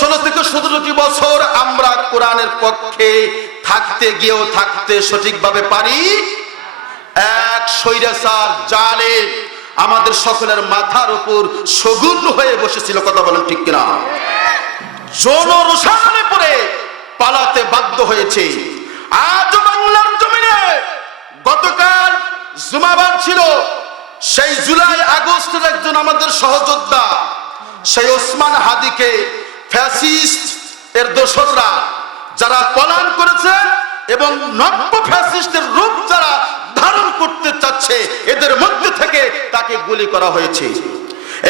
16 থেকে 17টি বছর আমরা কোরআনের পক্ষে থাকতে গিয়েও থাকতে সঠিকভাবে পারি। এক স্বৈরাচার জালেম আমাদের সকলের মাথার উপর শগুন হয়ে বসেছিল, কথা বলেন ঠিক কিনা? জনরোষানলে পড়ে পালাতে বাধ্য হয়েছে। আজ বাংলার জমিনে গতকাল জুমাবার ছিল, সেই জুলাই আগস্টের একজন আমাদের সহযোদ্ধা সেই ওসমান হাদিকে ফ্যাসিস্ট এর দোসররা যারা পলায়ন করেছে এবং নব্য ফ্যাসিস্টের রূপ যারা ধারণ করতে চাচ্ছে, এদের মধ্যে থেকে তাকে গুলি করা হয়েছে।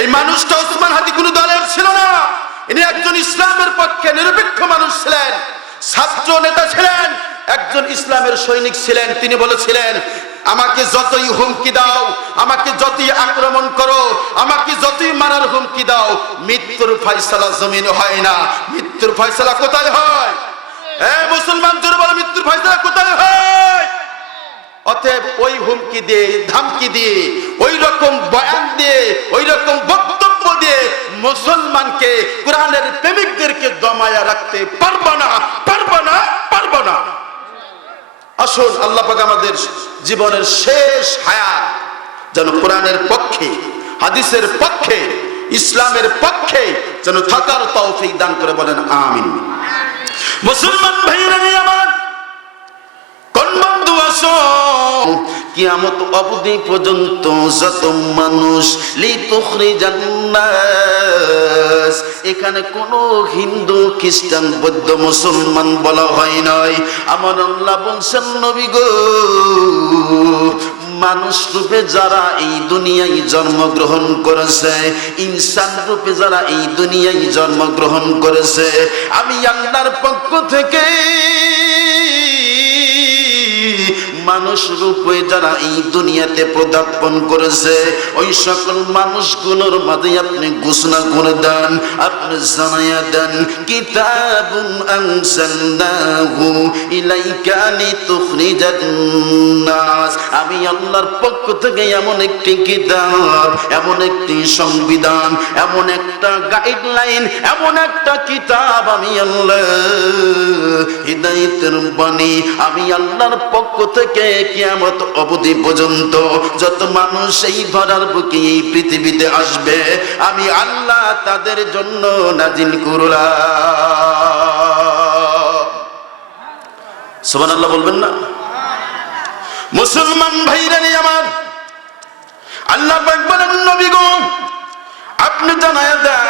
এই মানুষটা ওসমান হাদি কোনো দলের ছিল না, ইনি একজন ইসলামের পক্ষে নিরপেক্ষ মানুষ ছিলেন, ছাত্র নেতা ছিলেন, একজন ইসলামের সৈনিক ছিলেন। তিনি বলেছিলেন, আমাকে যতই হুমকি দাও, আমাকে যতই আক্রমণ করো, আমাকে যতই মারার হুমকি দাও, মৃত্যুর ফয়সালা জমিনে হয় না। মৃত্যুর ফয়সালা কোথায় হয়? মুসলমান জোরে বলো, মৃত্যুর ফয়সালা কোথায় হয়? অতএব ওই হুমকি দিয়ে, ধমকি দিয়ে, ওই রকম বয়ান দিয়ে, ওই রকম বক্তব্য দিয়ে মুসলমানকে, কোরআনের প্রেমিকদেরকে দমায়া রাখতে পারবো না, পারবো না, পারবো না। আসুন আল্লাহ পাক আমাদের জীবনের শেষ হায়াত যেন কোরআনের পক্ষে, হাদিসের পক্ষে, ইসলামের পক্ষে যেন থাকার তৌফিক দান করে, বলেন আমিন। মুসলমান ভাইরা আমার, কোন বন্ধু আসো কিয়ামত অবধি পর্যন্ত যত মানুষ লিতুখরিজান নাস, এখানে কোনো হিন্দু, খ্রিস্টান, বৌদ্ধ, মুসলমান বলা হয় নাই। আমার আল্লাহ বলছেন, নবী গো, মানুষ রূপে যারা এই দুনিয়ায় জন্মগ্রহণ করেছে, ইনসান রূপে যারা এই দুনিয়ায় জন্মগ্রহণ করেছে, আমি আল্লাহর পক্ষ থেকে মানুষ রূপে যারা এই দুনিয়াতে পদার্পণ করেছে, ওই সকল মানুষগুলোর মাঝে আপনি ঘোষণা করে দেন, আপনি জানাইয়া দেন, কিতাবুন আনসালনাহু ইলাইকা লিতুখরিজান নাস, আমি আল্লাহর পক্ষ থেকে এমন একটি কিতাব, এমন একটি সংবিধান, এমন একটা গাইডলাইন, এমন একটা কিতাব আমি আল্লাহ হিদায়াতের বাণী আমি আল্লাহর পক্ষ থেকে কিয়ামত অবধি পর্যন্ত যত মানুষ এই ধরার বুকে, এই পৃথিবীতে আসবে, আমি আল্লাহ তাদের জন্য নাজিল করলাম। সুবহানাল্লাহ বলবেন না? মুসলমান ভাইরা আমার, আল্লাহ পাক বলেন, নবী গো, আপনি জানায়া দেন,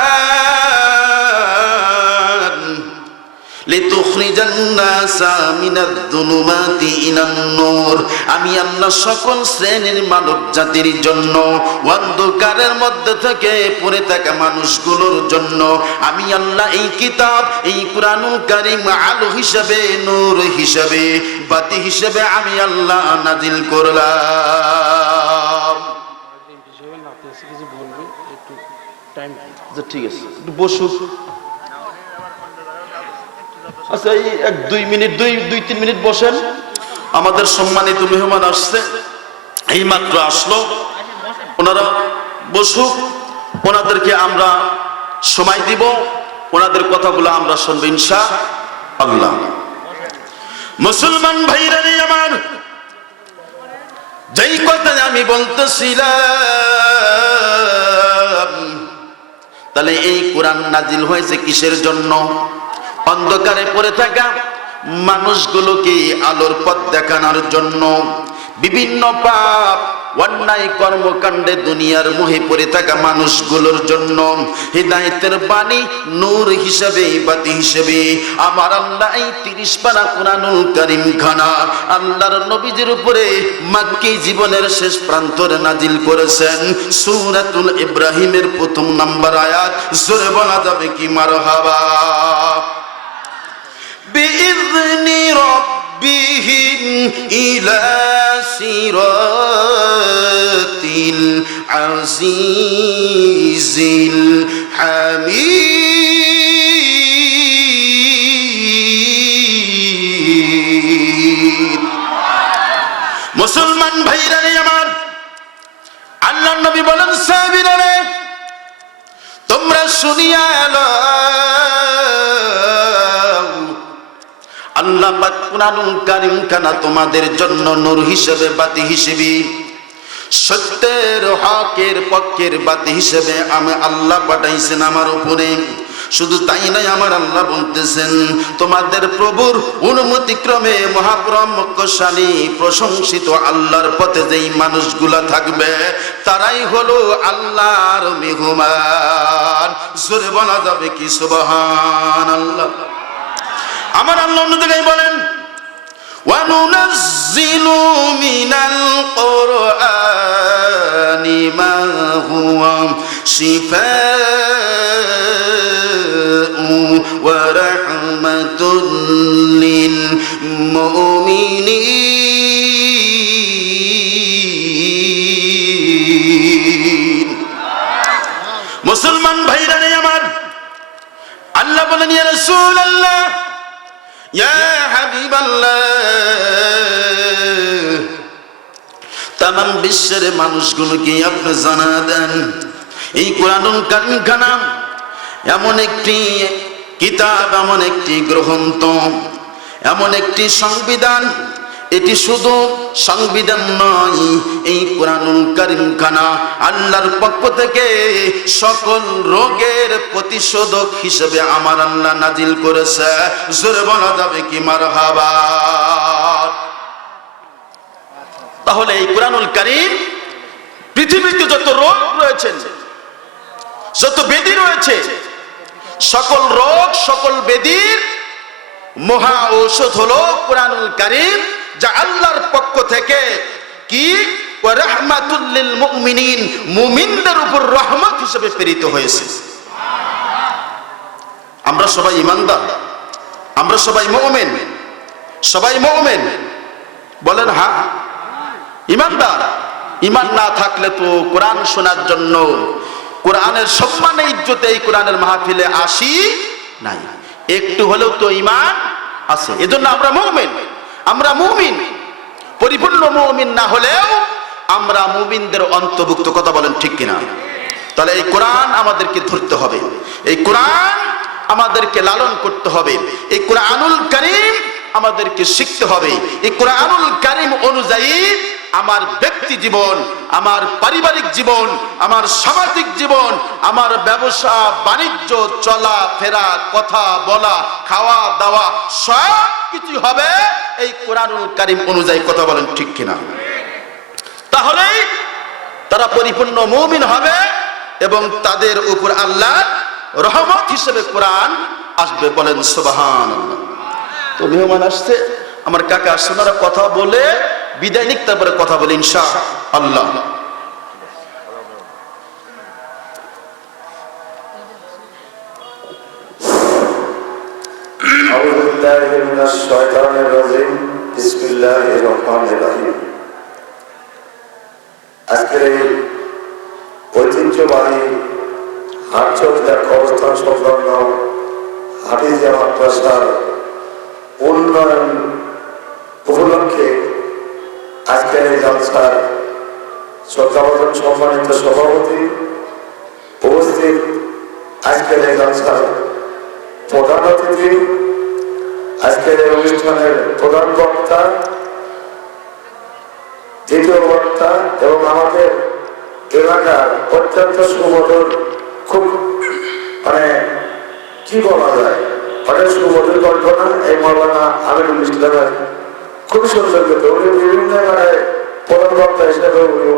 লিতুখরিজান নাসা মিনাদ যুলুমাতি ইলান নূর, আমি আল্লাহ সকল শ্রেণীর মানব জাতির জন্য, অন্ধকারের মধ্যে থেকে পড়ে থাকা মানুষগুলোর জন্য আমি আল্লাহ এই কিতাব, এই কুরআনুল কারীম আলো হিসাবে, নূর হিসাবে, বাতি হিসাবে আমি আল্লাহ নাজিল করলাম। ঠিক আছে, একটু বসুন। আচ্ছা, এই 1-2 মিনিট, 2-3 মিনিট বসেন। আমাদের সম্মানিত মেহমান আসছে, এই মাত্র আসলো, ওনারা বসুক, ওনাদেরকে আমরা সময় দিব, ওনাদের কথাগুলো আমরা শুনবো ইনশাআল্লাহ। মুসলমান ভাইরা আমার, যেই কথা আমি বলতেছিলাম, তাহলে এই কোরআন নাজিল হয়েছে কিসের জন্য? অন্ধকারে পড়ে থাকা মানুষগুলোকে আলোর পথ দেখানোর জন্য, বিভিন্ন পাপ অন্যায় কর্মকাণ্ডে দুনিয়ার মোহে পড়ে থাকা মানুষগুলোর জন্য হিদায়াতের বাণী, নূর হিসেবে, বাতি হিসেবে আমার আল্লাহ এই 30 পারা কুরআনুল কারীম খানা আল্লাহর নবীজির উপরে মক্কি জীবনের শেষ প্রান্তরে নাজিল করেছেন। সূরাতুল ইব্রাহিমের 1 নম্বর আয়াত, জোরে বলা যাবে কি মারহাবা? বিইذনি রাব্বিহিম ইলা সিরাতিল আজিজিল হামিদ। মুসলমান ভাইরা আমার, আল্লাহর নবী বলেন, সাহাবীরা তোমরা শুনিয়া এলো আল্লাহ পাক কুরআনুল কারীম খানা তোমাদের জন্য নূর হিসেবে, বাতি হিসেবে, সত্যের হকের পক্ষের বাতি হিসেবে আমি আল্লাহ পাঠাইছেন আমার উপরে। শুধু তাই নয়, আমার আল্লাহ বলতেছেন তোমাদের প্রভুর অনুমতিক্রমে মহাপরাক্রমশালী প্রশংসিত আল্লাহর পথে যেই মানুষগুলা থাকবে তারাই হলো আল্লাহর মেহমান। জোরে বলা যাবে কি সুবহানাল্লাহ। আমার আল্লাহ অন্য জায়গায় বলেন وَنُنَزِّلُ مِنَ الْقُرْآنِ مَا هُوَ شِفَاءٌ وَرَحْمَةٌ لِلْمُؤْمِنِينَ। মুসলমান ভাইরা নেই আমার, আল্লাহ বলেন ইয়া রাসূলুল্লাহ, ইয়া হাবিবাল্লাহ, তামাম বিশ্বের মানুষগুলোকে আপনি জানা দেন এই কুরআনুল কারীম খানা এমন একটি কিতাব, এমন একটি গ্রন্থ, এমন একটি সংবিধান। এটি শুধু সংবিধান নয়, এই কুরআনুল কারীম খানা আল্লাহর পক্ষ থেকে সকল রোগের প্রতিষেধক হিসেবে আমার আল্লাহ নাজিল করেছে। জোরে বলা যাবে কি মারহাবা। তাহলে এই কুরআনুল কারীম পৃথিবীতে যত রোগ রয়েছে, যত ব্যাধি রয়েছে, সকল রোগ সকল ব্যাধির মহা ঔষধ হলো কুরআনুল কারীম, যা আল্লাহর পক্ষ থেকে কি ওয়া রাহমাতুল লিল মুমিনিন, মুমিনদের উপর রহমত হিসেবে প্রেরিত হয়েছে। আমরা সবাই ঈমানদার, আমরা সবাই মুমিন, সবাই মুমিন বলেন হ্যাঁ ঈমানদার। ঈমান না থাকলে তো কোরআন শোনার জন্য, কোরআনের সম্মানে ইজ্জতে এই কোরআনের মাহফিলে আসি নাই। একটু হলেও তো ঈমান আছে, এজন্য আমরা মুমিন। আমরা মুমিন, পরিপূর্ণ মুমিন না হলেও আমরা মুমিনদের অন্তর্ভুক্ত। কথা বলেন ঠিক কিনা? তাহলে এই কোরআন আমাদেরকে ধরতে হবে, এই কোরআন আমাদেরকে লালন করতে হবে, এই কুরআনুল কারীম আমাদেরকে শিখতে হবে। এই কুরআনুল কারীম অনুযায়ী আমার ব্যক্তি জীবন, আমার পারিবারিক জীবন, আমার সামাজিক জীবন, আমার ব্যবসা বাণিজ্য, চলা ফেরা, কথা বলা, খাওয়া দাওয়া সব কিছু হবে এই কুরআনুল কারীম অনুযায়ী। কথা বলেন ঠিক কিনা? তাহলেই তারা পরিপূর্ণ মুমিন হবে এবং তাদের উপর আল্লাহর রহমত হিসেবে কোরআন আসবে। বলেন সুবহানাল্লাহ। তো মেহমান আসছে, আমার কাকা আসছে, ওনারা কথা বলে বিদায় নিক, তারপরে কথা বলি ইনশাআল্লাহ। আউযু বিল্লাহি মিনাশ শাইতানির রাজিম। বিসমিল্লাহির রহমানির রহিম। আজকের এই ঐতিহ্যবাহী হাটচৌকিয়া কবরস্থান সংলগ্ন হাফিজিয়া মাদ্রাসার উন্নয়ন উপলক্ষে আজকের এই জলসার শ্রদ্ধাভাজন সম্মানিত সভাপতি, উপস্থিত আজকের এই জলসার প্রধান অতিথি, আজকের এই অনুষ্ঠানের প্রধান বক্তা, দ্বিতীয় বক্তা এবং আমাদের এলাকার অত্যন্ত সুমধুর, খুব কি বলা যায়, অনেক সুমধুর কল্পনা এই মৌলানা আমিরুল ইসলামের খুব সুন্দর করতে। উনি বিভিন্ন প্রধান বক্তা হিসেবে উনি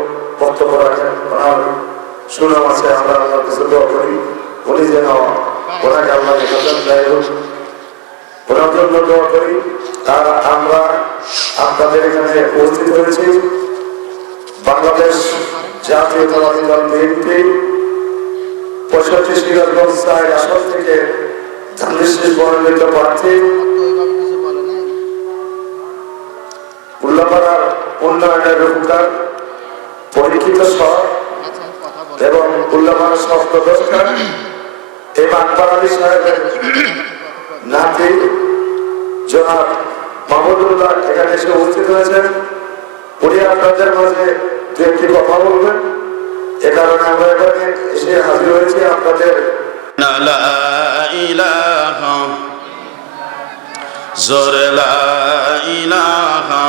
বক্তব্য রাখেন, ওনার সুনাম আছে। আমরা আল্লাহর কাছে দোয়া করি উনি যেন ওনাকে আল্লাহ যাই হোক, ওনার জন্য দোয়া করি। আর আমরা আপনাদের এখানে উপস্থিত হয়েছি বাংলাদেশ জাতীয়তাবাদী দল বিএনপি 65 সিরাজগঞ্জ 4 আসন থেকে 40 মনোনীত প্রার্থী, উল্লাপাড়ার উন্নয়নের রূপকার, পরীক্ষিত সব এবং উল্লাপাড়ার সপ্তদশকার এই আকবর আলী সাহেবের নাতি জনাব মাহমুদুল্লাহ এখানে এসে উপস্থিত হয়েছেন। উনি আপনাদের মাঝে দু একটি কথা বলবেন। এ কারণে আমরা এখানে এসে হাজির হয়েছি আপনাদের। লা ইলাহা জোরে লা ইলাহা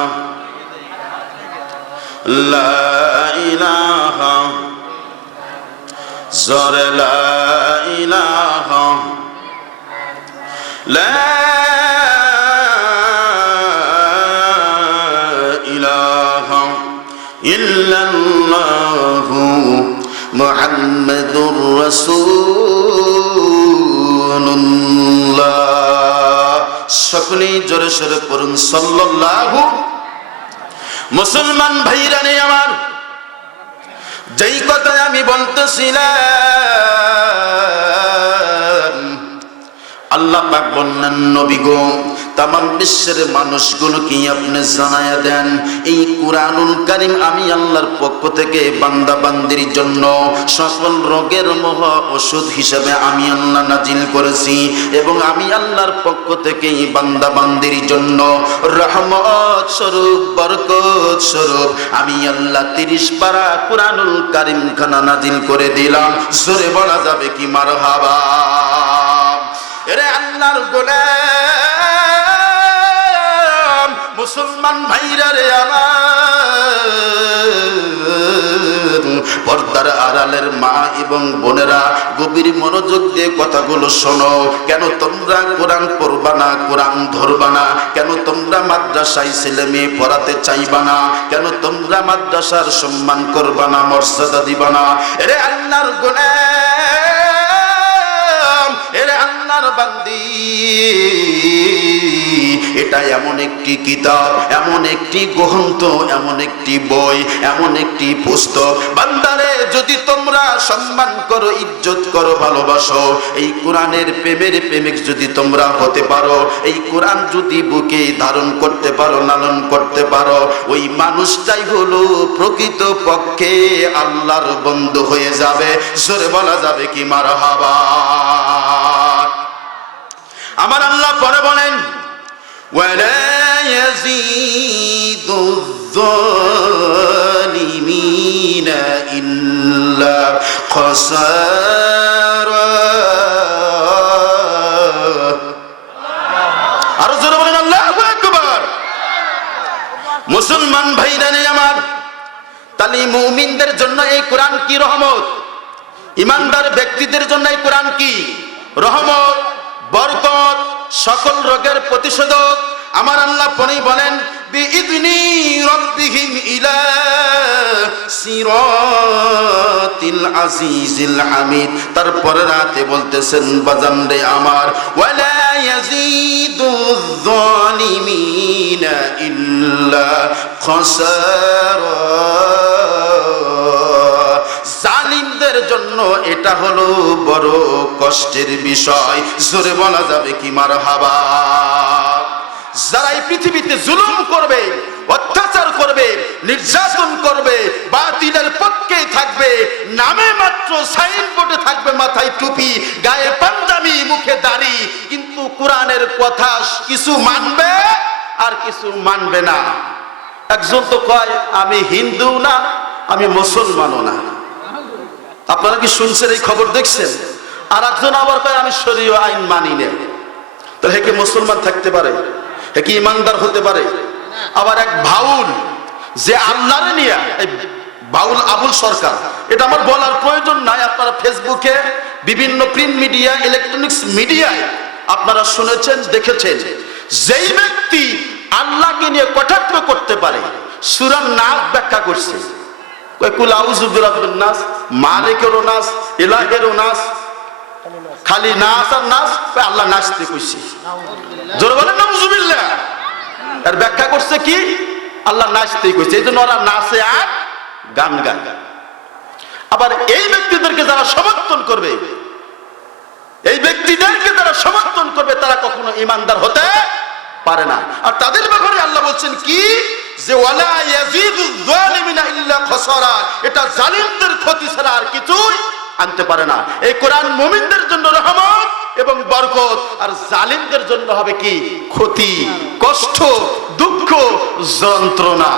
লা ইলাহা জোরে লা ইলাহা লা ইলাহা ইল্লাল্লাহু মুহাম্মাদুর রাসূলুল্লাহ। সকলেই জোরে সোরে পড়ুন সাল্লাল্লাহু। মুসলমান ভাইরা নেই আমার, যেই কথা আমি বলতেছিলাম, আল্লাহ পাক বললেন নবী গো তামাম বিশ্বের মানুষগুলোকে আপনি জানায়া দেন এই কুরআনুল কারীম আমি আল্লাহর পক্ষ থেকে বান্দা বান্দির জন্য সকল রোগের মহা ওষুধ হিসেবে আমি আল্লাহ নাজিল করেছি, এবং আমি আল্লাহর পক্ষ থেকে এই বান্দা বান্দির জন্য রহমত স্বরূপ বরকত স্বরূপ আমি আল্লাহ 30 পারা কুরআনুল কারীম খানা নাজিল করে দিলাম। জোরে বলা যাবে কি মারহাবা। এরে আল্লাহর গোলাম মুসলমান ভাইরা রে আমার, পর্দার আড়ালের মা এবং বোনেরা গভীর মনোযোগ দিয়ে কথাগুলো শোনো। কেন তোমরা কোরআন পড়বা না, কোরআন ধরবা না? কেন তোমরা মাদ্রাসায় ছেলে মেয়ে পড়াতে চাইবা না? কেন তোমরা মাদ্রাসার সম্মান করবা না, মর্যাদা দিবা না? এরে আল্লাহর গোলাম, এরে আল্লাহর বান্দি, এটা এমন একটি কিতাব, এমন একটি গ্রন্থ, এমন একটি বই, এমন একটি পুস্তক, বান্দারে যদি তোমরা সম্মান করো, ইজ্জত করো, ভালোবাসো, এই কোরআনের প্রেমের প্রেমিক যদি তোমরা হতে পারো, এই কোরআন যদি বুকে ধারণ করতে পারো, লালন করতে পারো, ওই মানুষটাই হলো প্রকৃত পক্ষে আল্লাহর বন্ধু হয়ে যাবে। জোরে বলা যাবে কি মারহাবা। আমার আল্লাহ পরে বলেন ওয়ালা ইয়াজিদু যালিমিনা ইল্লা খাসারা। আরো জোরে বলেন আল্লাহু আকবার। মুসলমান ভাইরা নেই আমার, তাহলে মুমিনদের জন্য এই কোরআন কি রহমত, ইমানদার ব্যক্তিদের জন্য এই কোরআন কি রহমত, বরকত, সকল রোগের প্রতিষেধক। আমার আল্লাহ পরেই বলেন বিইذনি রাব্বিহিম ইলা সিরাতিল আজিজিল হামিদ। তারপরে রাতে বলতেছেন বাজান রে আমার ওয়ালা ইয়াজিদুয যালিমিনা ইল্লা খাসারা। জালিমদের জন্য এটা হলো বড় কষ্টের বিষয়। জোরে বলা যাবে কি মারহাবা। যারা এই পৃথিবীতে জুলুম করবে, অত্যাচার করবে, নির্যাতন করবে, বাতিলের পক্ষে থাকবে, নামে মাত্র সাইনবোর্ডে থাকবে, মাথায় টুপি, গায়ে পাঞ্জাবি, মুখে দাড়ি, কিন্তু কোরআনের কথা কিছু মানবে আর কিছু মানবে না। একজন তো কয় আমি হিন্দু না, আমি মুসলমানও না। আপনারা কি শুনছেন, এই খবর দেখছেন? আর একজন আবার কয় আমি শরীয় আইন মানি না। তো হে কি মুসলমান থাকতে পারে? হে কি ইমানদার হতে পারে? আবার এক বাউল, যে আল্লাহরে নিয়ে, এই বাউল আবুল সরকার, এটা আমার বলার প্রয়োজন নাই। আপনারা ফেসবুকে, বিভিন্ন প্রিন্ট মিডিয়া, ইলেকট্রনিক্স মিডিয়ায় আপনারা শুনেছেন, দেখেছেন, যেই ব্যক্তি আল্লাহকে নিয়ে কটাক্ষ করতে পারে, সূরা নাস ব্যাখ্যা করছে, কুল আউযু বিরাব্বিন নাস, মালিকেরও নাস, ইলাহেরও নাস, খালি নাস আর নাস, আল্লাহ নাচতে কইছে। জোরে বলেন নাউযুবিল্লাহ। এর ব্যাখ্যা করছে কি? আল্লাহ নাচতেই কইছে, এই জন্য ওরা নাচে আর গান গায়। আবার এই ব্যক্তিদেরকে যারা সমর্থন করবে, এই ব্যক্তিদেরকে যারা সমর্থন করবে, তারা কখনো ইমানদার হতে পারে না। আর তাদের ব্যাপারে আল্লাহ বলছেন কি, যে ওয়ালা ইয়াজিদুয যালিমিনা ইল্লা খাসারা, এটা জালিমদের ক্ষতি ছাড়া আর কিছুই আনতে পারে না। এই কোরআন মুমিনদের জন্য রহমত এবং বরকত, আর জালিমদের জন্য হবে কি ক্ষতি, কষ্ট, দুঃখ, যন্ত্রণা।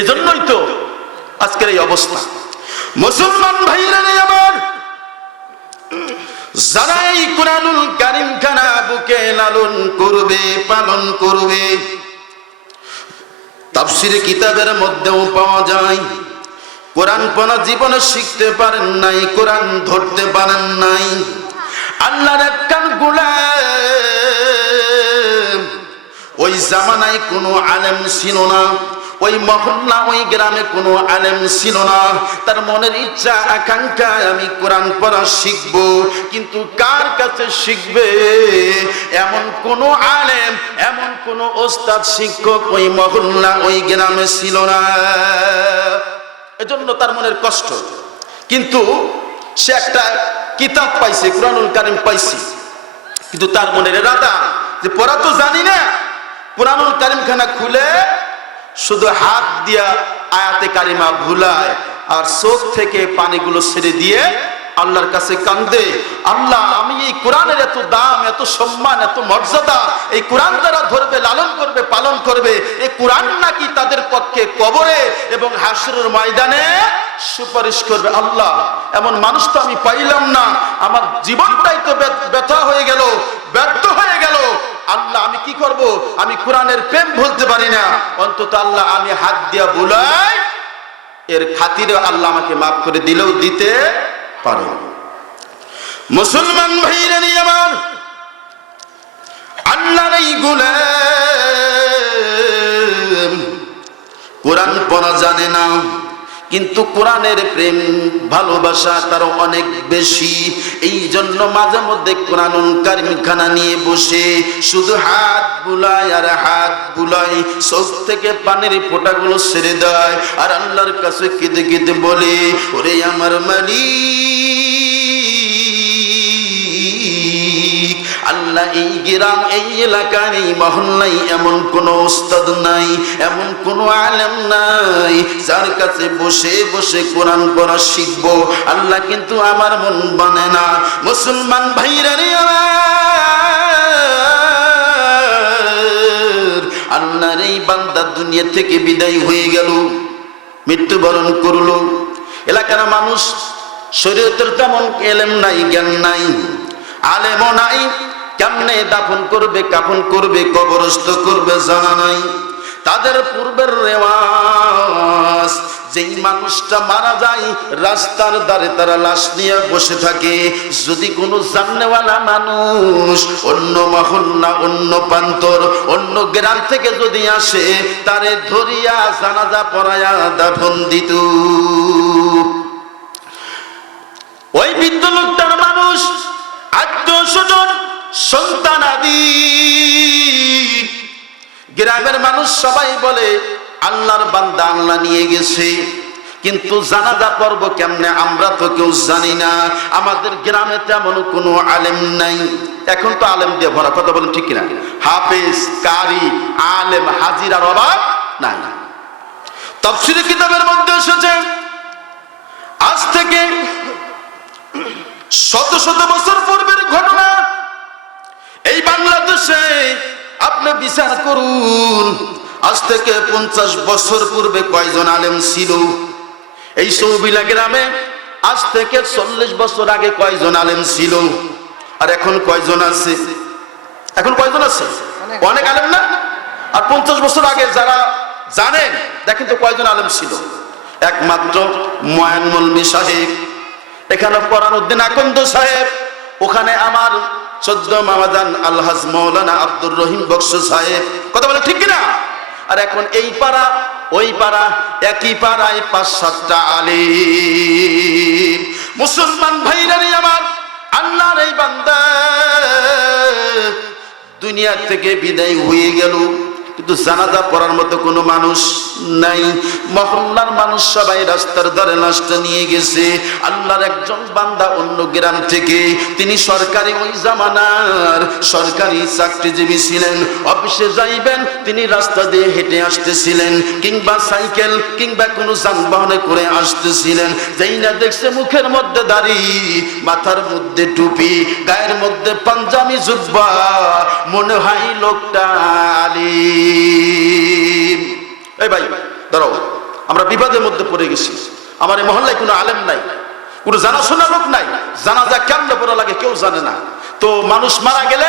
এজন্যই তো আজকের এই অবস্থা। মুসলমান ভাইরা আমার, যারা এই কুরআনুল কারীম খানা বুকে লালন করবে, পালন করবে। তাফসীর কিতাবের মধ্যেও পাওয়া যায়, কোরআন পড়া জীবনে শিখতে পারেন নাই, কোরআন ধরতে পারেন নাই, আল্লাহর একখান গোলাম। ওই জামানায় কোনো আলেম ছিল না, ওই মহল্লা ওই গ্রামে কোনো আলেম ছিল না। তার মনের ইচ্ছা আকাঙ্ক্ষা আমি কোরআন পড়া শিখব, কিন্তু কার কাছে শিখবে? এমন কোন আলেম, এমন কোন ওস্তাদ শিক্ষক ওই মহল্লা ওই গ্রামে ছিল না। এজন্য তার মনের কষ্ট। কিন্তু সে একটা কিতাব পাইছে, কুরআনুল কারীম পাইছে, কিন্তু তার মনের ইরাদা যে পড়া তো জানি না, কুরআনুল কারীম খানা খুলে শুধু হাত দিয়া আয়াতে কারিমা ভুলায় আর চোখ থেকে পানিগুলো ছেড়ে দিয়ে আল্লাহর কাছে কান্দে, আল্লাহ আমি এই কোরআনের এত দাম, এত সম্মান, এত মর্যাদা, এই কোরআন যারা ধরবে, লালন করবে, পালন করবে, এই কোরআন নাকি তাদের পক্ষে কবরে এবং হাসরের ময়দানে সুপারিশ করবে। আল্লাহ এমন মানুষ তো আমি পাইলাম না, আমার জীবনটাই তো ব্যথা হয়ে গেল, ব্যর্থ হয়ে গেল। আল্লাহ আমি কি করব? আমি কোরআনের প্রেম ভুলতে পারি না, অন্তত আল্লাহ আমি হাত দিয়া বুলাই, এর খাতিরে আল্লাহ আমাকে মাফ করে দিলেও দিতে পারে। মুসলমান ভাইরা নিয়ে আমার, আল্লাহর এই গোলাম কোরআন পড়া জানে না, কিন্তু কোরআনের প্রেম ভালোবাসা তার অনেক বেশি। এই জন্য মাঝে মধ্যে কুরআনুল কারীম খানা নিয়ে বসে শুধু হাত বুলায় আর হাত বুলায়, চোখ থেকে পানির ফোঁটাগুলো ছেড়ে দেয় আর আল্লাহর কাছে কেঁদে কেঁদে বলে, ওরে আমার মালিক, আল্লাহ এই গ্রাম, এই এলাকার, এই মহল্লায় এমন কোন ওস্তাদ নাই, এমন কোন আলেম নাই যার কাছে বসে বসে কোরআন পড়া শিখবো। আল্লাহ কিন্তু আমার মন মানে না। মুসলমান ভাইরা রে আমার, আল্লাহর এই বান্দা দুনিয়া থেকে বিদায় হয়ে গেল, মৃত্যুবরণ করলো। এলাকার মানুষ শরীয়তের তেমন এলেম নাই, জ্ঞান নাই, আলেমও নাই, কেমনে দাফন করবে, কাফন করবে, কবরস্থ করবে জানা নাই। তাদের পূর্বের রেওয়াজ, যেই মানুষটা মারা যায় রাস্তার ধারে তারা লাশ নিয়ে বসে থাকে, যদি কোনো জাননেওয়ালা মানুষ অন্য মহল্লা, অন্য প্রান্তর, অন্য গ্রাম থেকে যদি আসে, তারে ধরিয়া জানাজা পড়ায়া দাফন দিত। ওই বৃদ্ধ লোকটার মানুষ আত্মীয় স্বজন, সন্তানাদি, গ্রামের মানুষ সবাই বলে আল্লাহর বান্দা আল্লাহ নিয়ে গেছে, কিন্তু জানাজা পড়ব কেমনে আমরা তো কেউ জানি না। আমাদের গ্রামে তেমন কোনো আলেম নাই। এখন তো আলেম দিয়ে ভরা, কথা বলেন ঠিক কিনা? হাফেজ, কারি, আলেম, হাজিরার অভাব নাই। তাফসীর কিতাবের মধ্যে এসেছে, আজ থেকে শত শত বছর পূর্বের ঘটনা। এই বাংলাদেশে আপনি বিচার করুন, আজ থেকে 50 বছর পূর্বে কয়জন আলেম ছিল? এই সৌবিলা গ্রামে আজ থেকে 40 বছর আগে কয়জন আলেম ছিল? আর এখন কয়জন আছে? এখন কয়জন আছে? অনেক আলেম না? আর 50 বছর আগে যারা জানেন, দেখেন তো কয়জন আলেম ছিল? একমাত্র ময়ান মৌলভী সাহেব, এখানে পরানুদ্দিন আকন্দ সাহেব, ওখানে আমার 14 মামাজান আলহাজ মৌলানা আব্দুর রহিম বক্স সাহেব, কথা বলে ঠিক কিনা? আর এখন এই পাড়া ওই পাড়া, একই পাড়ায় 5-7টা আলিম। মুসলমান ভাইরা রে আমার, আল্লাহর এই বান্দা দুনিয়া থেকে বিদায় হয়ে গেল, কিন্তু জানাজা পড়ার মতো কোনো মানুষ নাই। মহল্লার মানুষ সবাই রাস্তার ধারে লাশটা নিয়ে গেছে। আল্লাহর একজন বান্দা অন্য গ্রাম থেকে, তিনি সরকারি, ওই জামানার সরকারি চাকরিজীবী ছিলেন, অফিসে যাইবেন, তিনি রাস্তা দিয়ে হেঁটে আসতেছিলেন, কিংবা সাইকেল কিংবা কোনো যানবাহনে করে আসতেছিলেন। যেই না দেখছে মুখের মধ্যে দাড়ি, মাথার মধ্যে টুপি, গায়ের মধ্যে পাঞ্জাবি জুব্বা, মনে হয় লোকটা আলী। এই ভাই দাঁড়াও, আমরা বিবাদের মধ্যে পড়ে গেছি। আমার এই মহল্লায় কোনো আলেম নাই, কোনো জানাশোনা লোক নাই, জানাজা কেমনে পড়া লাগে কেউ জানে না। তো মানুষ মারা গেলে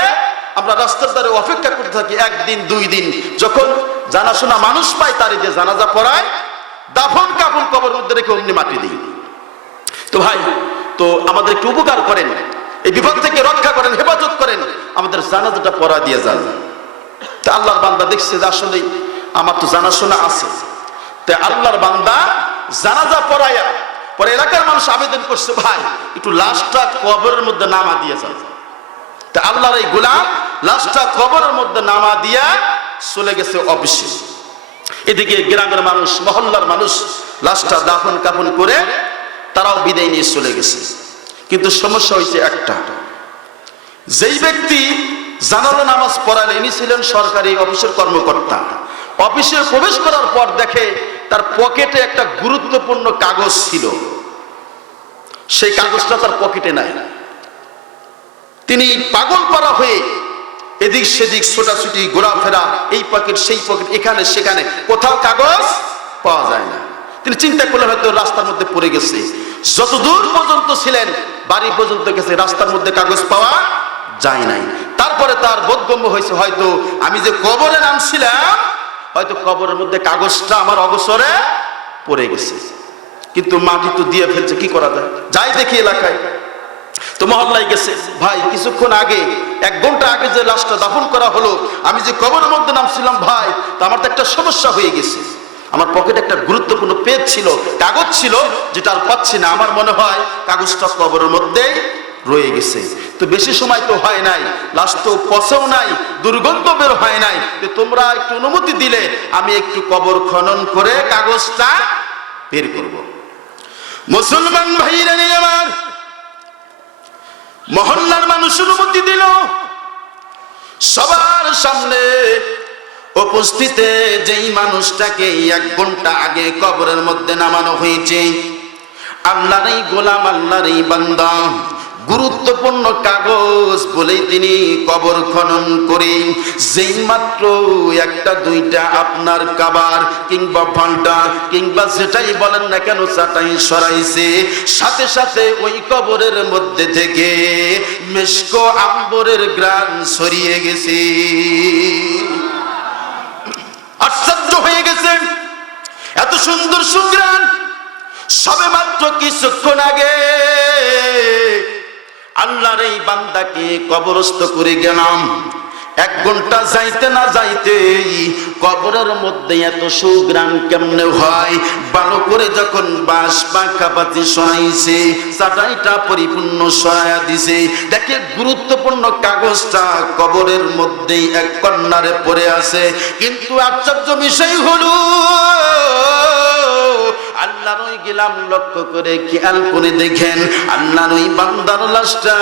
আমরা রাস্তার ধারে অপেক্ষা করতে থাকি, একদিন 2 দিন, যখন জানাশোনা মানুষ পাই তারই যে জানাজা পড়ায়, দাফন কাফন কবর মধ্যে রেখে অগ্নি মাটি দিই। তো ভাই, তো আমাদের একটু উপকার করেন, এই বিপদ থেকে রক্ষা করেন, হেফাজত করেন, আমাদের জানাজাটা পড়া দিয়ে যান। তা আল্লাহর বান্দা দেখছে যে আসলে আমার তো জানাশোনা আছে, তাই আল্লাহর বান্দা জানাজা পড়াইয়া পরে এলাকার মানুষ আবেদন করছে, ভাই একটু লাশটা কবরের মধ্যে নামা দিয়ে যান। তা আল্লাহর এই গোলাম লাশটা কবরের মধ্যে নামা দিয়া চলে গেছে অফিসে। এদিকে গ্রামের মানুষ, মহল্লার মানুষ লাশটা দাফন কাফন করে তারাও বিদায় নিয়ে চলে গেছে। কিন্তু সমস্যা হয়েছে একটা, যেই ব্যক্তি জানাজা নামাজ পড়ালে ইনি ছিলেন সরকারি অফিসের কর্মকর্তা। অফিসে প্রবেশ করার পর দেখে তার পকেটে একটা গুরুত্বপূর্ণ কাগজ ছিল, সেই কাগজটা তার পকেটে নাই। তিনি পাগল পারা হয়ে এদিক সেদিক ছোটাছুটি ঘোরাফেরা, এই পকেট সেই পকেট, এখানে সেখানে, কোথাও কাগজ পাওয়া যায় না। তিনি চিন্তা করলেন হয়তো রাস্তার মধ্যে পড়ে গেছে। যতদূর পর্যন্ত ছিলেন বাড়ি পর্যন্ত গেছে, রাস্তার মধ্যে কাগজ পাওয়া যায় নাই। তারপরে তার বোধগম্য হয়েছে হয়তো আমি যে কবরে নামছিলাম, হয়তো কবরের মধ্যে কাগজটা আমার অগসরে পড়ে গেছে। কিন্তু মাটি তো দিয়ে ফেলছে, কি করা যায়, যাই দেখি এলাকায়। তো মহল্লায় গেছে, ভাই কিছুক্ষণ আগে 1 ঘন্টা আগে যে লাশটা দাফন করা হলো, আমি যে কবরের মধ্যে নামছিলাম, ভাই তো আমার তো একটা সমস্যা হয়ে গেছে। আমার পকেটে একটা গুরুত্বপূর্ণ পেজ ছিল, কাগজ ছিল, যেটা আর পাচ্ছি না। আমার মনে হয় কাগজটা কবরের মধ্যেই রয়ে গেছে। তো বেশি সময় তো হয় নাই, লাশ তো পচেও নাই, দুর্গন্ধ বের হয় নাই। তোমরা একটু অনুমতি দিলে আমি একটু কবর খনন করে কাগজটা বের করব। মুসলমান ভাইরা নিয়ে আমার মহল্লার মানুষ অনুমতি দিল। সবার সামনে উপস্থিতে যেই মানুষটাকে 1 ঘন্টা আগে কবরের মধ্যে নামানো হয়েছে, আল্লাহর এই গোলাম, আল্লাহর এই বান্দা, গুরুত্বপূর্ণ কাগজ বলেই তিনি কবর খনন করে যেই মাত্র 1টা 2টা আপনার কাবার কিংবা ভান্ডা কিংবা যেটাই বলেন না কেন চাটাই সরাইছে, সাথে সাথে ওই কবরের মধ্যে থেকে মেশকো আম্বরের গ্রান ছড়িয়ে গেছে। আশ্চর্য হয়ে গেছে, এত সুন্দর সুঘ্রাণ সবে মাত্র কিছুক্ষণ আগে আল্লাহর এই বান্দাকে কবরস্থ করে গেলাম। 1 ঘন্টা যাইতে না যাইতেই কবরের মধ্যে এত সুঘ্রাণ কেমনে হয়? ভালো করে যখন বাঁশ পাখাপাতি সরাইছে, চাটাইটা পরিপূর্ণ সরাইয়া দিছে, দেখে গুরুত্বপূর্ণ কাগজটা কবরের মধ্যেই এক কর্নারে পড়ে আছে। কিন্তু আশ্চর্য বিষয় হলো, আল্লাহর ওই গেলাম লক্ষ্য করে খেয়াল করে দেখেন, আল্লাহর ওই বান্দার লাশটা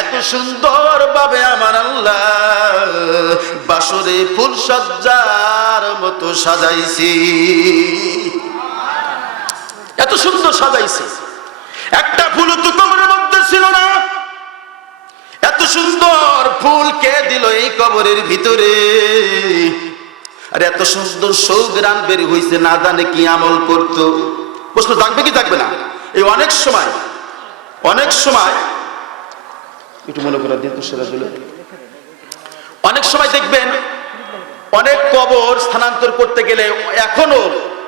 এত সুন্দর ভাবে আমার আল্লাহ বাসরে ফুল সজ্জার মতো সাজাইছি। এত সুন্দর সাজাইছে, একটা ফুল তো কবরের মধ্যে ছিল না। এত সুন্দর ফুল কে দিল এই কবরের ভিতরে? আর এত সুন্দর সুঘ্রাণ বের হইছে, না জানে কি আমল করতো। প্রশ্ন থাকবে কি থাকবে না? এই অনেক সময় একটু মনে করে দিন তো সেরাজুলে, অনেক সময় দেখবেন অনেক কবর স্থানান্তর করতে গেলে এখনো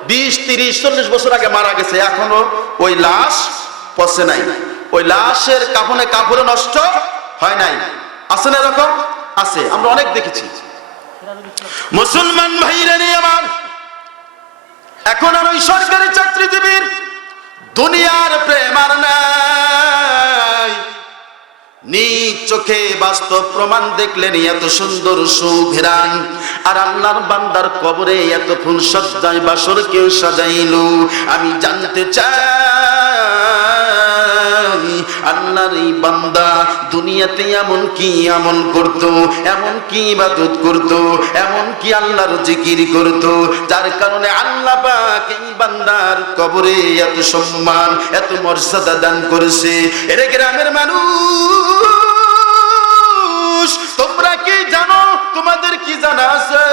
20, 30, 40 বছর আগে মারা গেছে, এখনো ওই লাশ পচে নাই, ওই লাশের কাফনে কাপড়ে নষ্ট হয় নাই। আছে না এরকম? আছে, আমরা অনেক দেখেছি। মুসলমান ভাইরা নিয়ে আমার, এখন আর ওই সরকারি চাকরিজীবীর দুনিয়ার প্রেম আর নাই। নিজ চোখে বাস্তব প্রমাণ দেখলেন এত সুন্দর সুঘ্রাণ, আর আল্লাহর বান্দার কবরে এত ফুল সজ্জায় বাসর কেউ সাজাইলো। আমি জানতে চাই আল্লাহর এই বান্দা দুনিয়াতে এমন কি আমল করত, এমন কি ইবাদত করত, এমন কি আল্লাহর জিকির করত, যার কারণে আল্লাহ পাক এই বান্দার কবরে এত সম্মান, এত মর্যাদা দান করেছে। এর গ্রামের মানুষ, তোমরা কি জানো? তোমাদের কি জানা আছে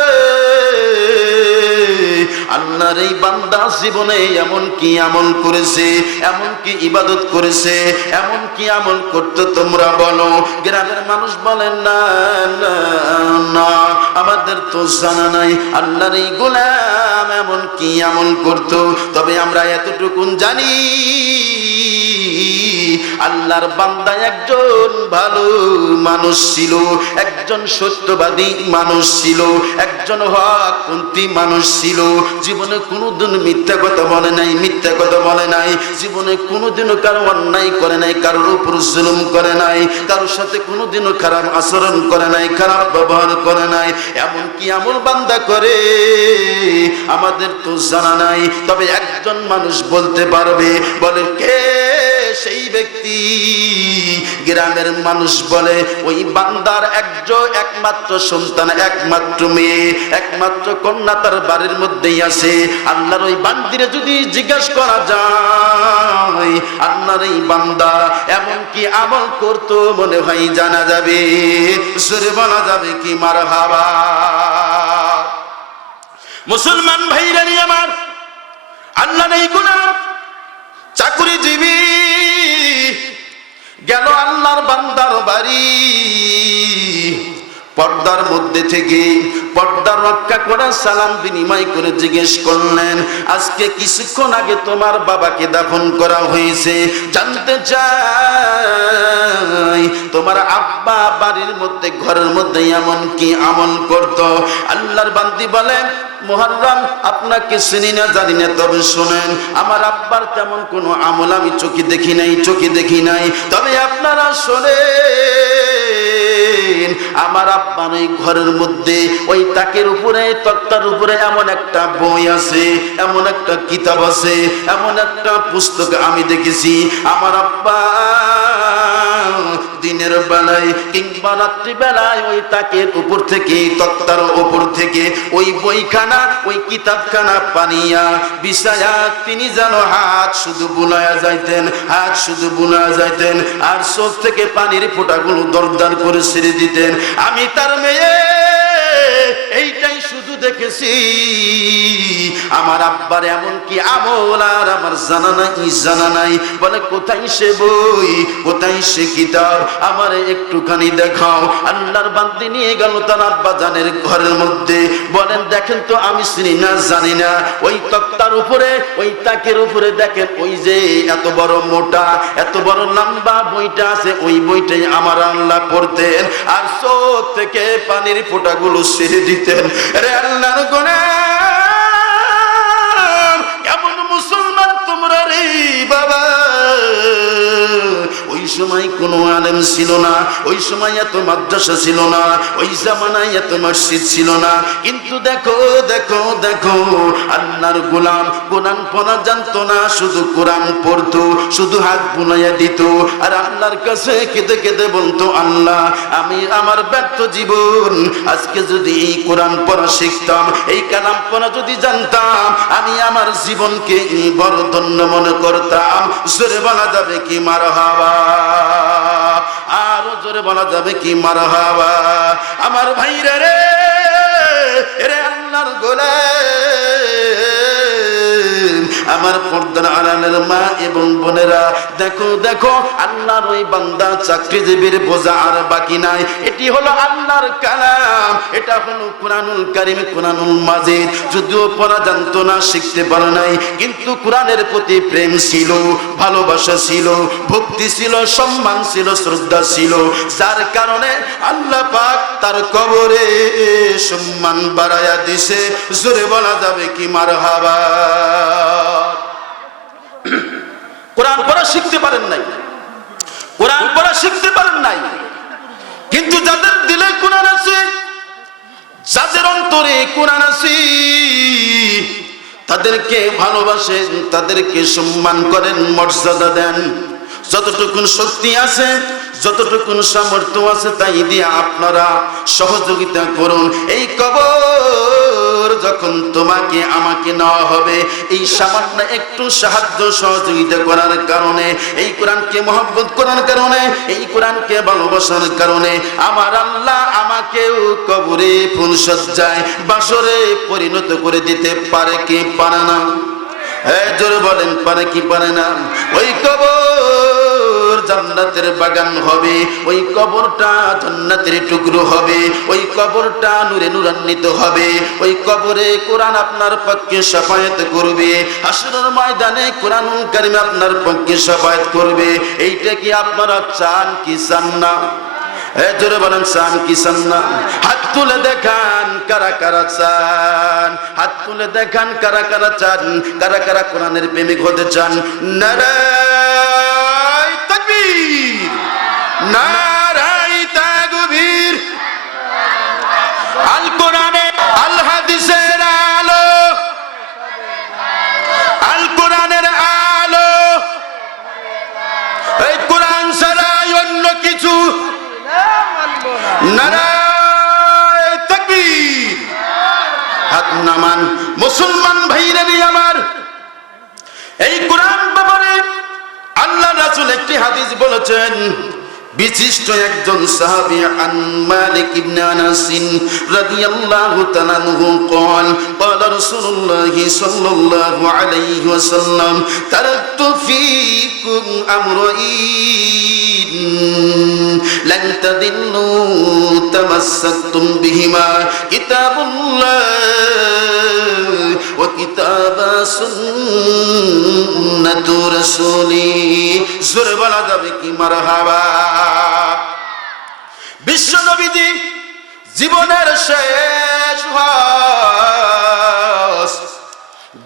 আল্লাহর এই বান্দা জীবনে এমন কি আমল করেছে, এমন কি ইবাদত করেছে, এমন কি আমল করতে তোমরা বলো। গ্রামের মানুষ বলেন না না না, আমাদের তো জানা নাই আল্লাহর এই গোলাম এমন কি আমল করতো। তবে আমরা এতটুকুন জানি আল্লাহর বান্দা একজন ভালো মানুষ ছিল, একজন সত্যবাদী মানুষ ছিল, একজন হকপন্থী মানুষ ছিল। জীবনে কোনোদিন মিথ্যা কথা বলে নাই, মিথ্যা কথা বলে নাই। জীবনে কোনোদিনও কারো অন্যায় করে নাই, কারোর উপর জুলুম করে নাই, কারোর সাথে কোনোদিনও খারাপ আচরণ করে নাই, খারাপ ব্যবহার করে নাই। এমন কি আমল বান্দা করে আমাদের তো জানা নাই। তবে একজন মানুষ বলতে পারবে, বলে কে সেই ব্যক্তি? গ্রামের মানুষ বলে ওই বান্দার একমাত্র সন্তান, একমাত্র মেয়ে, একমাত্র কন্যা তার বাড়ির মধ্যেই আছে। আল্লাহর ওই বান্দিরে যদি জিজ্ঞাসা করা যায় আল্লাহর এই বান্দা এমন কি আমল করতো, মনে হয় জানা যাবে, জোরে বলা যাবে কি মারহাবা। মুসলমান ভাইরা নিয়ে আমার, আল্লাহর এই গোলাম চাকরিজীবী গেল আল্লাহর বান্দার বাড়ি। পর্দার মধ্যে থেকে পর্দা রক্ষা করা সালাম বিনিময় করে জিজ্ঞেস করলেন, আজকে কিছুক্ষণ আগে তোমার বাবাকে দাফন করা হয়েছে, জানতে চাই তোমার আব্বা বাড়ির মধ্যে ঘরের মধ্যে এমন কি আমল করত? আল্লাহর বান্দি বলেন, মুহাররম আপনাকে চিনি না জানি না, তবে শোনেন আমার আব্বার তেমন কোনো আমল আমি চোখে দেখি নাই, চোখে দেখি নাই। তবে আপনারা শোনেন আমার আব্বার ওই ঘরের মধ্যে ওই তাকের উপরে, তক্তার উপরে এমন একটা বই আছে, এমন একটা কিতাব আছে, এমন একটা পুস্তক আমি দেখেছি। আমার আব্বা দিনের বেলায় কিংবা রাত্রি বেলায় ওই তাকের উপর থেকে, তক্তার উপর থেকে ওই বইখানা, ওই কিতাবখানা পানিয়া বিছায়া তিনি যেন হাত শুধু বুলায়া যাইতেন, হাত শুধু বুলায়া যাইতেন, আর চোখ থেকে পানির ফোঁটাগুলো দরদার করে ছেড়ে দিতেন। আমি তার মেয়ে এইটাই শুধু দেখেছি। আমার আব্বার এমন কি আমল আর আমার জানা নাই, জানা নাই। বলে কোথায় সে বই, কোথায় সে কিতাব, আমারে একটুখানি দেখাও। আল্লাহর বান্দি নিয়ে গেল তার আব্বা জানের ঘরের মধ্যে। বলেন দেখেন তো আমি চিনি না, জানি না। ওই তক্তার উপরে, ওই তাকের উপরে দেখেন ওই যে এত বড় মোটা, এত বড় লম্বা বইটা আছে, ওই বইটাই আমার আল্লাহ পড়তেন আর চোখ থেকে পানির ফোঁটাগুলো ছেড়ে দিতেন। রে আল্লাহর গোলাম, কেমন মুসলমান তোমরা রে বাবা! ওই সময় কোনো আলেম ছিল না, ওই সময় এত মাদ্রাসা ছিল না, ওই জামানায় এত মসজিদ ছিল না। কিন্তু দেখো দেখো দেখো আল্লাহর গোলাম কোরআন পড়া জানতো না, শুধু কোরআন পড়তো, শুধু হাত বুলাইয়া দিত আর আল্লাহর কাছে কেঁদে কেঁদে বলতো, আল্লাহ আমি আমার ব্যর্থ জীবন, আজকে যদি এই কোরআন পড়া শিখতাম, এই কালাম পড়া যদি জানতাম, আমি আমার জীবনকে বড় ধন্য মনে করতাম। জোরে বলা যাবে কি মারহাবা, আরো জোরে বলা যাবে কি মারহাবা। আমার ভাইরা রে, রে আল্লাহর গোলাম, আমার পর্দার আড়ালের মা এবং বোনেরা, দেখো দেখো আল্লাহর ওই বান্দা চাকরিজীবীর বোঝা আর বাকি নাই। এটি হলো আল্লাহর কালাম, এটা হলো কুরআনুল কারীম, কুরআনুল মাজিদ। যদিও পড়া জানতো না, শিখতে পারে নাই, কিন্তু কোরআনের প্রতি প্রেম ছিল, ভালোবাসা ছিল, ভক্তি ছিল, সম্মান ছিল, শ্রদ্ধা ছিল, যার কারণে আল্লাহ পাক তার কবরে সম্মান বাড়ায়া দিছে। জোরে বলা যাবে কি মারহাবা। কোরআন পড়া শিখতে পারেন নাই, কোরআন পড়া শিখতে পারেন নাই, কিন্তু যাদের দিলে কোরআন আছে, যাদের অন্তরে কোরআন আছে, তাদেরকে ভালোবাসেন, তাদেরকে সম্মান করেন, মর্যাদা দেন। যতটুকুন শক্তি আছে, যতটুকুন সামর্থ্য আছে, তাই দিয়ে আপনারা সহযোগিতা করুন। এই কবর যখন তোমাকে আমাকে নেওয়া হবে, এই সামান্য একটু সাহায্য সহযোগিতা করার কারণে, এই কোরআনকে মহব্বত করার কারণে, এই কোরআনকে ভালোবাসার কারণে আমার আল্লাহ আমাকেও কবরে ফুলসজ্জায় বাসরে পরিণত করে দিতে পারে কি পারে না? জোরে বলেন, পারে কি পারে না? ওই কবর জান্নাতের বাগান হবে, ওই কবরটা জান্নাতের টুকরো হবে, ওই কবরটা নূরে নূরান্বিত হবে, ওই কবরে কোরআন আপনার পক্ষে শাফায়াত করবে, হাসরের ময়দানে কোরআনুল কারীম আপনার পক্ষে শাফায়াত করবে। এইটা কি আপনারা চান কি চান না? জোরে বলেন, চান কি চান না? হাত তুলে দেখান কারা কারা চান, হাত তুলে দেখান কারা কারা চান, কারা কারা কোরআনের প্রেমিক হতে চান। নারায়ে তাকবীর, নারায়ে তাকবীর। আল কোরআনে আল হাদিসের আলো, আল কোরআনের আলো, এই কোরআন ছাড়া অন্য কিছু। নারায়ে তাকবীর। হাত নামান মুসলমান ভাইরা আমার, এই কোরআন ব্যাপারে আল্লাহ রাসূল একটি হাদিস বলেছেন। বিশিষ্ট একজন সাহাবী আন মালিক ইবনে আনাস রাদিয়াল্লাহু তাআলা আনহু قال قال رسول الله صلى الله عليه وسلم تركت فيكم امرين لن تضلوا تمسكتم بهما كتاب الله وكتاب سنة رسولي জোরে বলা যাবে কি মারহাবা। বিশ্ব নবীজি জীবনের শেষ হজ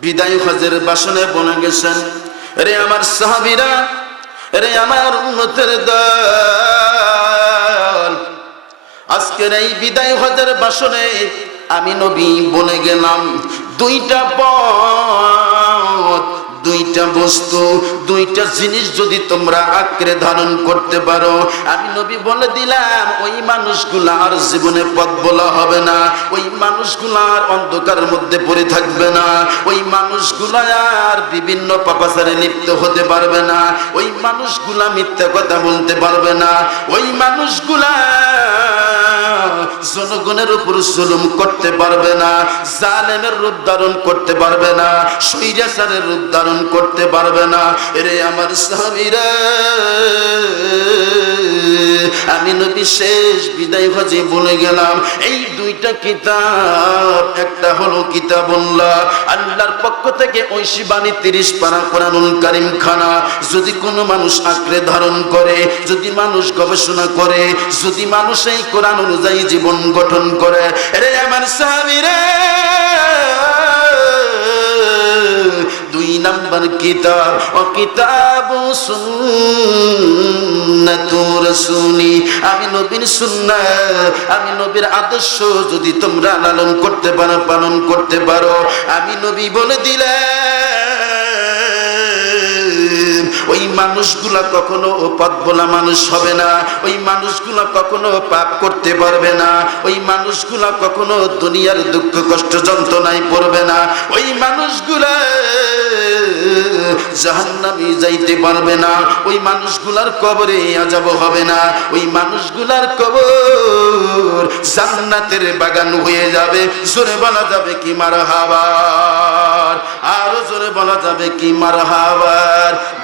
বিদায় হজের ভাষণে বলে গেছেন, রে আমার সাহাবীরা, রে আমার উম্মতের দল, আজকের এই বিদায় হজের ভাষণে আমি নবী বলে গেলাম দুইটা পথ, দুইটা বস্তু, দুইটা জিনিস যদি তোমরা আঁকড়ে ধারণ করতে পারো, আমি নবী বলে দিলাম ওই মানুষগুলা আর জীবনে পথ বলা হবে না, ওই মানুষগুলা আর অন্ধকারের মধ্যে পড়ে থাকবে না, ওই মানুষগুলা আর বিভিন্ন পাপাচারে লিপ্ত হতে পারবে না, ওই মানুষগুলা মিথ্যা কথা বলতে পারবে না, ওই মানুষগুলা জনগণের উপর জুলুম করতে পারবে না, জালেমের রূপ ধারণ করতে পারবে না, স্বৈরাচারের রূপ ধারণ করতে পারবে না। এরে আমার সাহাবীরা, আমি নবী শেষ বিদায় হজে বলে গেলাম এই দুইটা কিতাব, একটা হলো কিতাবুল্লাহ, আল্লাহর পক্ষ থেকে ঐশী বাণী 30 পারা কোরআনুল কারীম খানা, যদি কোনো মানুষ আঁকড়ে ধারণ করে, যদি মানুষ গবেষণা করে, যদি মানুষ এই কোরআন অনুযায়ী জীবন গঠন করে, রে আমার সাহাবীরা, দুই নাম্বার কিতাব ও কিতাবু সুন্নাতু রাসূলি, আমি নবীর সুন্নাত, আমি নবীর আদর্শ যদি তোমরা লালন করতে পারো, পালন করতে পারো, আমি নবী বলে দিলাম ওই মানুষগুলা কখনো পথ বলা মানুষ হবে না, ওই মানুষগুলা কখনো পাপ করতে পারবে না, ওই মানুষগুলা কখনো দুনিয়ার দুঃখ কষ্ট যন্ত্রণায় পড়বে না, ওই মানুষগুলা জাহান্নামে যাইতে পারবে না, ওই মানুষগুলার কবরে আযাব হবে না, ওই মানুষগুলার কবর জান্নাতের বাগান হয়ে যাবে। জোরে বলা যাবে কি মারহাবা, আরো জোরে বলা যাবে কি মারহাবা।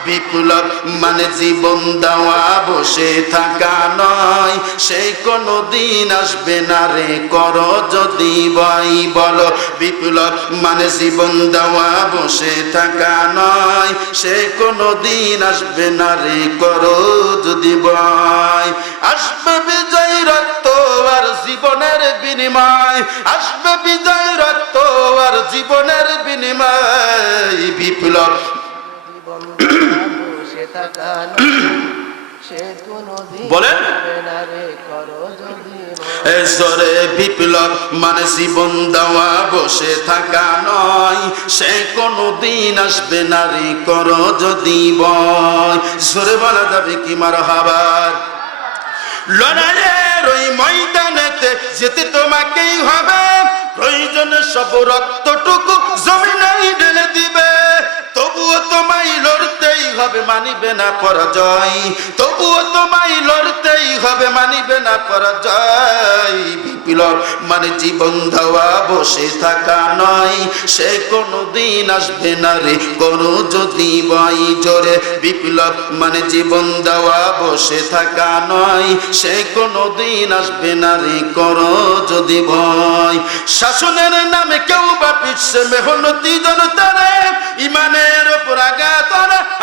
বিপ্লব মানে জীবন দেওয়া, বসে থাকা নয়, সে কোনো দিন আসবে না রে করো যদি ভয়, বলো বিপ্লব মানে জীবন দেওয়া, বসে থাকা নয়, সে কোনো দিন আসবে না রে করো যদি ভয়। আসবে বিজয় রক্ত আর জীবনের বিনিময়, আসবে বিজয় রক্ত আর জীবনের বিনিময়। বিপ্লব বলেন এসরে, বিপ্লব মানে জীবন দেওয়া, বসে থাকা নয়, সে কোনো দিন আসবে না রে করো যদি ভয়। জোরে বলা যাবে কি মারহাবা। লড়াইয়ের ওই ময়দানেতে যেতে তোমাকেই হবে, প্রয়োজনে সব রক্তটুকু জমিনেই ঢেলে দিবে, তবুও তোমায় লড়তেই হবে, মানিবে না পরাজয়, তবুও তোমায় লড়তেই হবে, মানিবে না পরাজয়। বিপ্লব মানে জীবন দেওয়া, বসে থাকা নয়, সে কোনদিন আসবে না রে করো যদি ভয় জোরে। বিপ্লব মানে জীবন দেওয়া, বসে থাকা নয়, সে কোনদিন আসবে না রে করো যদি ভয়। শাসনের নামে কেউ বা পিছছে মেহনতি জনতারে, ইমানের উপর আঘাত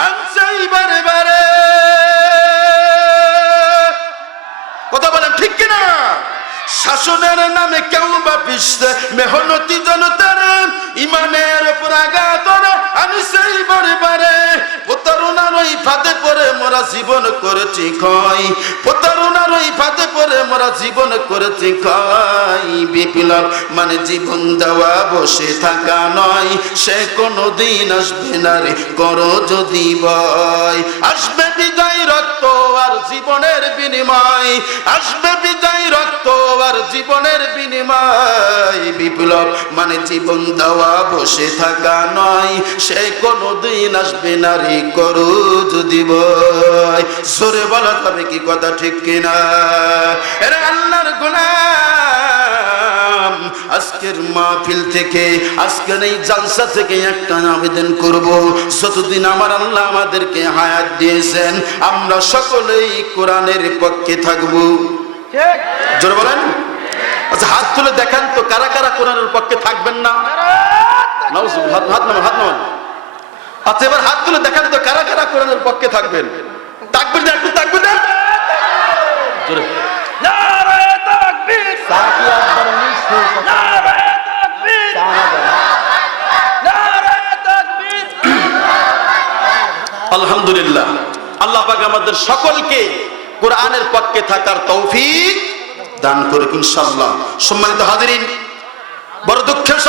আনছেই বারে বারে। কথা বলেন ঠিক কিনা? শাসনের নামে কেউ বা পিছছে মেহনতি জনতারে, ইমানের উপর আঘাত আনছেই বারে বারে। প্রতারণার ওই ফাঁদে পড়ে মোরা জীবন করেছি ক্ষয়, প্রতারণার ওই ফাঁদে পড়ে মোরা জীবন করেছি ক্ষয়। বিপ্লব মানে জীবন দেওয়া, বসে থাকা নয়, সে কোনদিন আসবে না রে করো যদি ভয়। আসবে বিজয় রক্ত আর জীবনের বিনিময়, আসবে বিজয় রক্ত আর জীবনের বিনিময়। বিপ্লব মানে জীবন দেওয়া, বসে থাকা নয়, সে কোনদিন আসবে না রে করো যদি ভয়। জোরে বলা যাবে কি কথা ঠিক কিনা? এরা আল্লাহর গোলাম, আজকের মাহফিল থেকে, আজকের এই জালসা থেকে একটা আবেদন করব, যতদিন আমার আল্লাহ আমাদেরকে হায়াত দিয়েছেন আমরা সকলেই কোরআনের পক্ষে থাকব। জোরে বলেন। আচ্ছা হাত তুলে দেখান তো কারা কারা কোরআনের পক্ষে থাকবেন না? হাত নামান। আচ্ছা এবার হাত তুলে দেখান তো কারা কারা কোরআনের পক্ষে থাকবেন? তাকবীর দেন, একটু তাকবীর দেন জোরে। নারে তাকবীর, সাকি আকবর নিশ্চয়, নারে তাকবীর, নারে তাকবীর। আলহামদুলিল্লাহ, আল্লাহ পাক আমাদের সকলকে কোরআনের পক্ষে থাকার তৌফিক দান করুক ইনশাআল্লাহ। সম্মানিত হাজিরিন, বড় দুঃখের